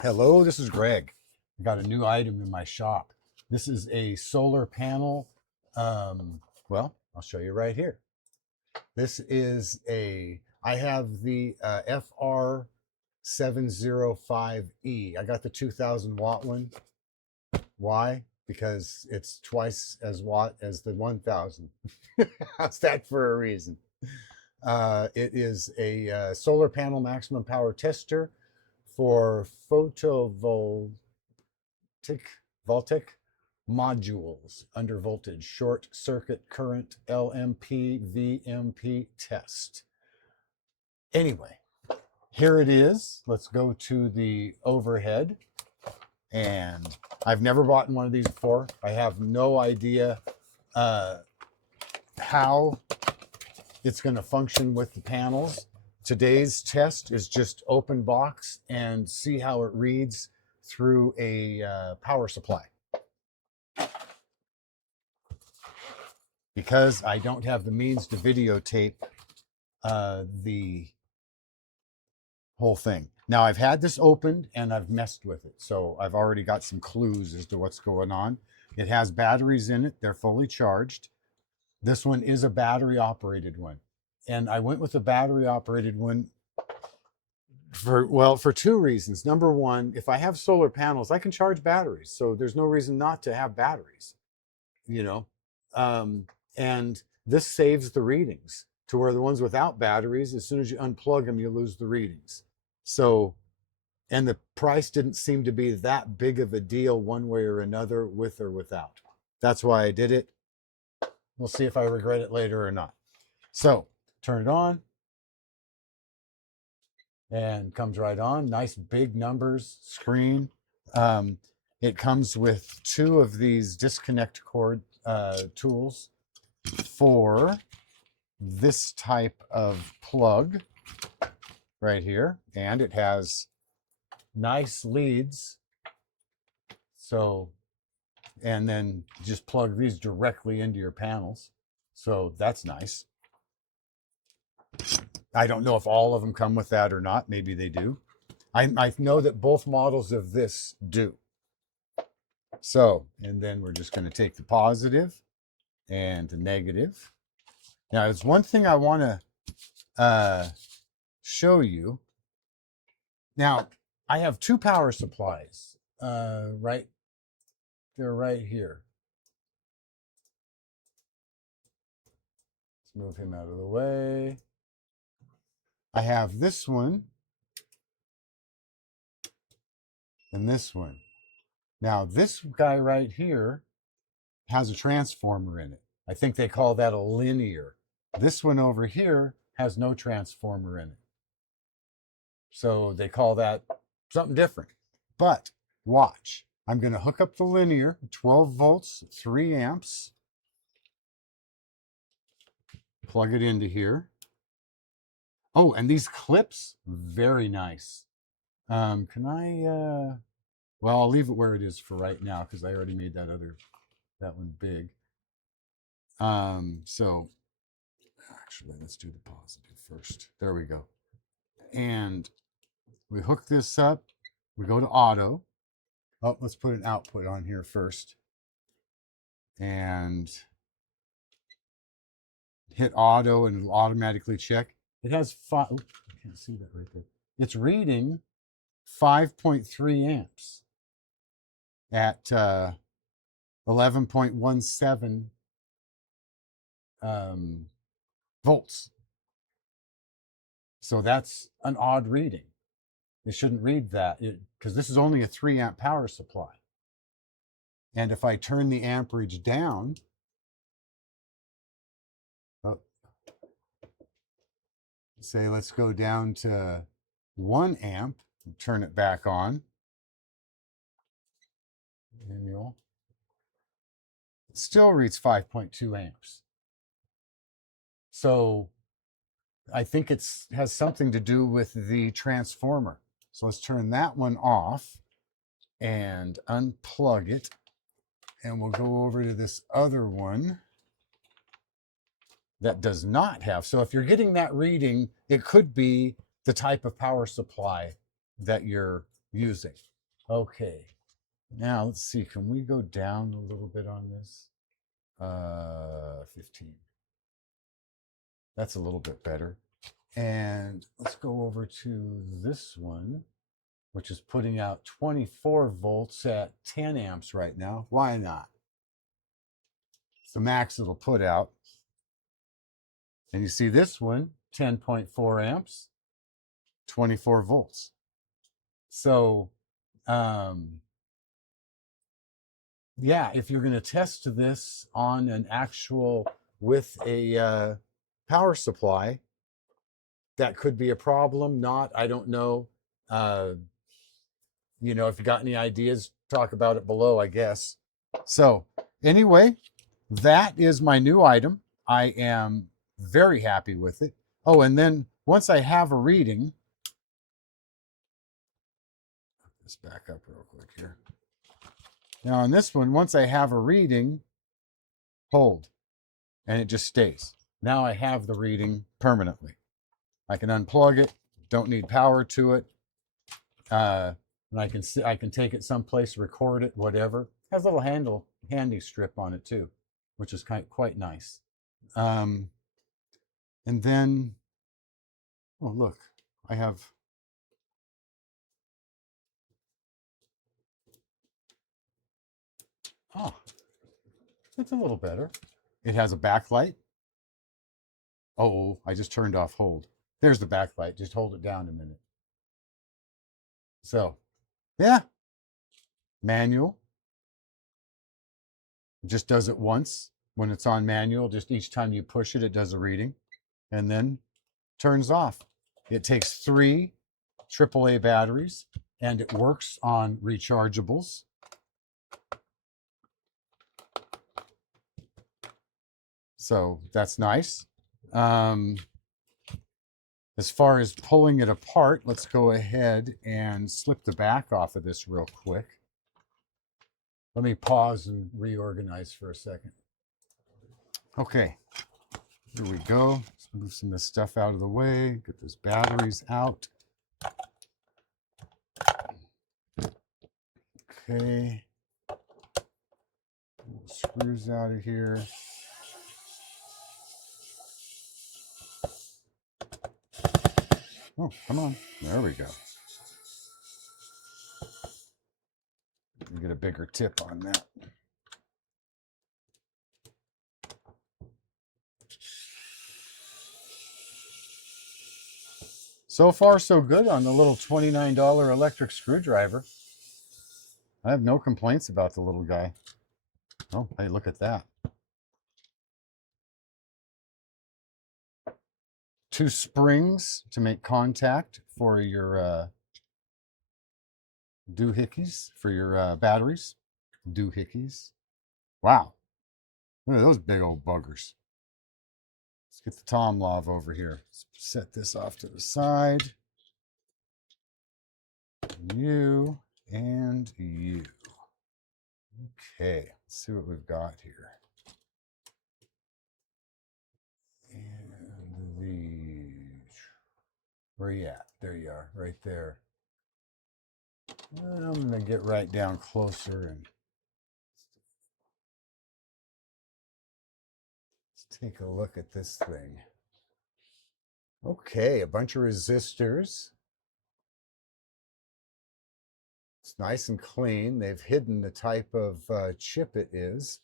Hello, this is Greg. I got a new item in my shop. This is a solar panel. Well, I'll show you right here. I have the FR705E. I got the 2000 watt one. Why? Because it's twice as watt as the 1000. How's that for a reason? It is a solar panel maximum power tester for photovoltaic modules under voltage, short circuit current, LMP, VMP test. Anyway, here it is. Let's go to the overhead. And I've never bought one of these before. I have no idea how it's going to function with the panels. Today's test is just open box and see how it reads through a power supply. Because I don't have the means to videotape the whole thing. Now, I've had this opened and I've messed with it. So I've already got some clues as to what's going on. It has batteries in it. They're fully charged. This one is a battery operated one. And I went with a battery operated one for two reasons. Number one, if I have solar panels, I can charge batteries. So there's no reason not to have batteries, you know. And this saves the readings to where the ones without batteries, as soon as you unplug them, you lose the readings. So, and the price didn't seem to be that big of a deal one way or another, with or without. That's why I did it. We'll see if I regret it later or not. So, turn it on. And comes right on. Nice big numbers, screen. It comes with two of these disconnect cord tools for this type of plug right here. And it has nice leads. So, and then just plug these directly into your panels. So that's nice. I don't know if all of them come with that or not. Maybe they do. I know that both models of this do. So, and then we're just going to take the positive and the negative. Now, there's one thing I want to show you. Now, I have two power supplies, right? They're right here. Let's move him out of the way. I have this one and this one. Now, this guy right here has a transformer in it. I think they call that a linear. This one over here has no transformer in it. So they call that something different. But watch. I'm going to hook up the linear, 12 volts, 3 amps. Plug it into here. Oh, and these clips, very nice. Can I, well, I'll leave it where it is for right now because I already made that one big. So actually, let's do the positive first. There we go. And we hook this up. We go to auto. Oh, let's put an output on here first. And hit auto and it'll automatically check. It has five, I can't see that right there. It's reading 5.3 amps at 11.17 volts. So that's an odd reading. It shouldn't read that because this is only a 3 amp power supply. And if I turn the amperage down, say let's go down to 1 amp and turn it back on. Manual. It still reads 5.2 amps. So I think it has something to do with the transformer. So let's turn that one off and unplug it. And we'll go over to this other one that does not have. So if you're getting that reading, it could be the type of power supply that you're using. Okay. Now let's see, can we go down a little bit on this? 15. That's a little bit better. And let's go over to this one, which is putting out 24 volts at 10 amps right now. Why not? It's the max it'll put out. And you see this one, 10.4 amps, 24 volts. So, yeah, if you're going to test this on an actual, with a power supply, that could be a problem. Not, I don't know. You know, if you got any ideas, talk about it below, I guess. So anyway, that is my new item. I am very happy with it. Oh, and then once I have a reading, let's back up real quick here. Now on this one, once I have a reading, hold, and it just stays. Now I have the reading permanently. I can unplug it, don't need power to it. And I can take it someplace, record it, whatever. It has a little handy strip on it too, which is quite nice. And then, oh look, I have, oh, it's a little better. It has a backlight. Oh, I just turned off hold. There's the backlight. Just hold it down a minute. So, yeah, manual. It just does it once when it's on manual. Just each time you push it, it does a reading and then turns off. It takes 3 AAA batteries and it works on rechargeables. So that's nice. As far as pulling it apart, let's go ahead and slip the back off of this real quick. Let me pause and reorganize for a second. Okay, here we go. Let's move some of this stuff out of the way, get those batteries out. Okay, screws out of here. Oh, come on. There we go. Get a bigger tip on that. So far, so good on the little $29 electric screwdriver. I have no complaints about the little guy. Oh, hey, look at that. 2 springs to make contact for your doohickeys, for your batteries. Doohickeys. Wow. Look at those big old buggers. Let's get the Tom Love over here. Let's set this off to the side. You and you. Okay, let's see what we've got here. And where are you at? There you are, right there. I'm going to get right down closer and let's take a look at this thing. Okay, a bunch of resistors. It's nice and clean. They've hidden the type of chip it is.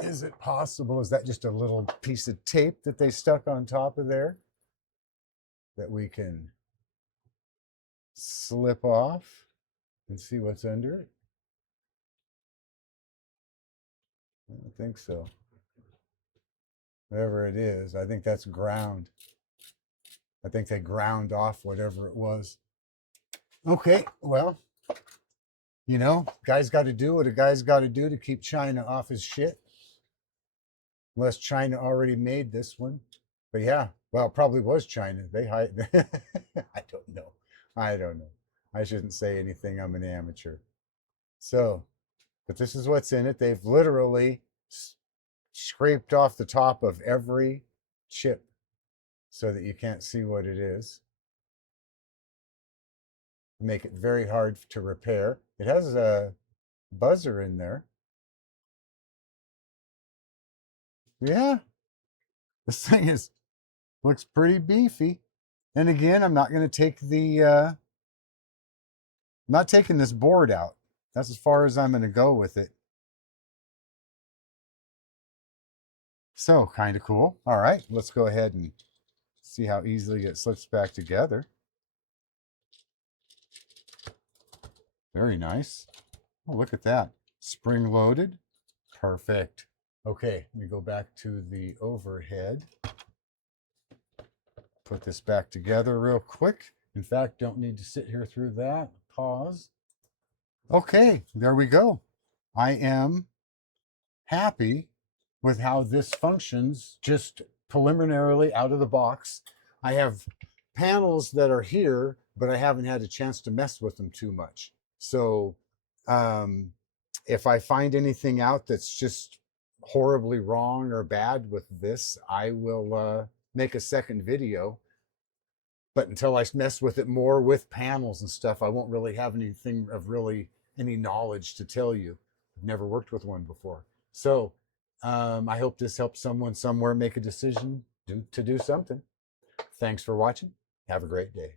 Is it possible? Is that just a little piece of tape that they stuck on top of there that we can slip off and see what's under it? I don't think so. Whatever it is, I think that's ground. I think they ground off whatever it was. Okay, well, you know, guy's got to do what a guy's got to do to keep China off his shit. Unless China already made this one. But yeah, well, it probably was China. They hide. I don't know. I don't know. I shouldn't say anything. I'm an amateur. So, but this is what's in it. They've literally scraped off the top of every chip so that you can't see what it is. make it very hard to repair. It has a buzzer in there. Yeah, this thing looks pretty beefy. And again, I'm not going to take I'm not taking this board out. That's as far as I'm going to go with it. So kind of cool. All right, let's go ahead and see how easily it slips back together. Very nice. Oh, look at that. Spring loaded. Perfect. Okay, we go back to the overhead. Put this back together real quick. In fact, don't need to sit here through that. Pause. Okay, there we go. I am happy with how this functions just preliminarily out of the box. I have panels that are here, but I haven't had a chance to mess with them too much. So if I find anything out that's just horribly wrong or bad with this, I will make a second video. But until I mess with it more with panels and stuff, I won't really have anything of really any knowledge to tell you. I've never worked with one before. So I hope this helps someone somewhere make a decision to do something. Thanks for watching. Have a great day.